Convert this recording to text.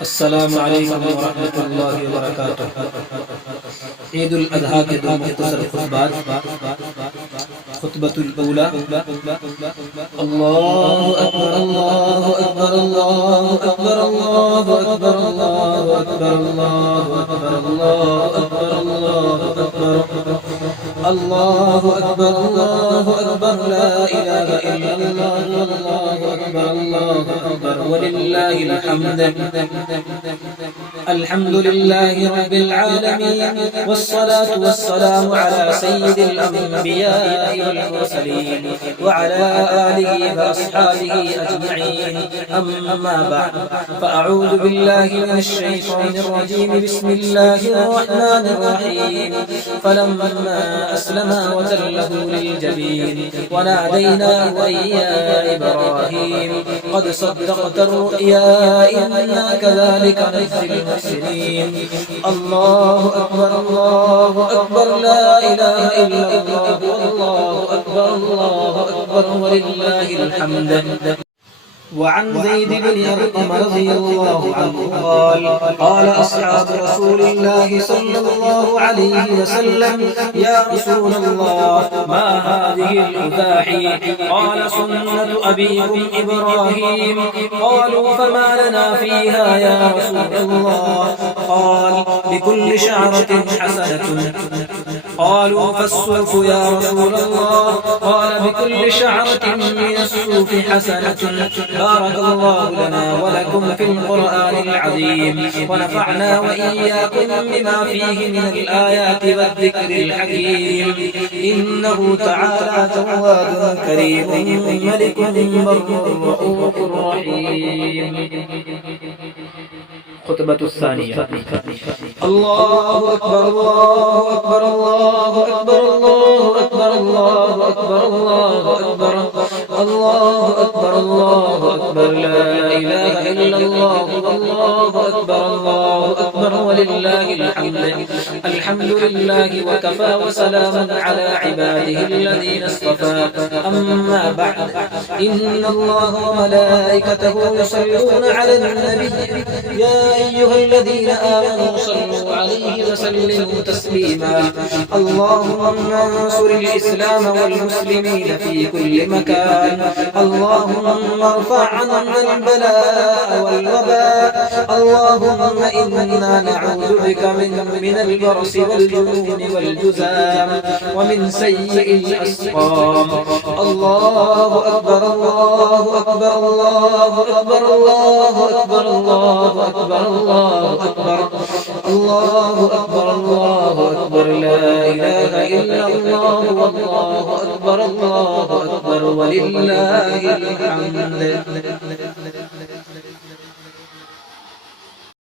السلام علیکم ورحمۃ اللہ وبرکاتہ۔ عید الاضحیٰ کے دو مختصر خطبات۔ خطبۃ الاولی، اللہ اکبر اللہ اکبر اللہ اکبر اللہ اکبر اللہ اکبر اللہ اکبر اللہ اکبر اللہ اکبر اللہ اکبر اللہ اکبر لا الہ الا اللہ واللہ اکبر اللہ اکبر وللہ الحمد۔ الحمد لله رب العالمين، والصلاة والسلام على سيد الأنبياء والمرسلين وعلى آله وأصحابه أجمعين، أما بعد، فأعوذ بالله من الشيطان الرجيم، بسم الله الرحمن الرحيم. فلما أسلما وتله للجبين وناديناه أن يا إبراهيم قد صدقت الرؤيا إنا كذلك نجزي المحسنين. الله أكبر الله أكبر لا إله إلا الله والله أكبر الله أكبر ولله الحمد. وعن زيد بن أرقم رضي الله عنه قال قال أصحاب رسول الله صلى الله عليه وسلم يا رسول الله ما هذه الأضاحي؟ قال سنة أبيكم إبراهيم. قالوا فما لنا فيها يا رسول الله؟ قال بكل شعرة حسنة. قالوا فالصوف يا رسول الله؟ قال بكل شعرة من الصوف حسنة. بارك الله لنا ولكم في القرآن العظيم، ونفعنا وإياكم بما فيه من الآيات والذكر الحكيم، إنه تعالى تواب كريم ملك بر رؤوف رحيم. خطبة الثانية. الله أكبر الله أكبر الله أكبر الله أكبر الله أكبر الله أكبر الله أكبر الله أكبر لا إله إلا الله والله أكبر الله أكبر ولله الحمد. الحمد لله وكفى وسلام على عباده الذين اصطفى، أما بعد، إن الله وملائكته يصلون على النبي يا أيها الذين آمنوا صلوا عليه وسلموا تسليما. اللهم انصر الإسلام والمسلمين في كل مكان. اللهم ارفع عنا البلاء والوباء. اللهم إنا نعوذ بك من البرص والجنون والجذام ومن سيء الأسقام. الله أكبر الله أكبر الله أكبر الله أكبر الله أكبر الله أكبر الله أكبر الله أكبر لا إله إلا الله والله أكبر الله أكبر ولله الحمد.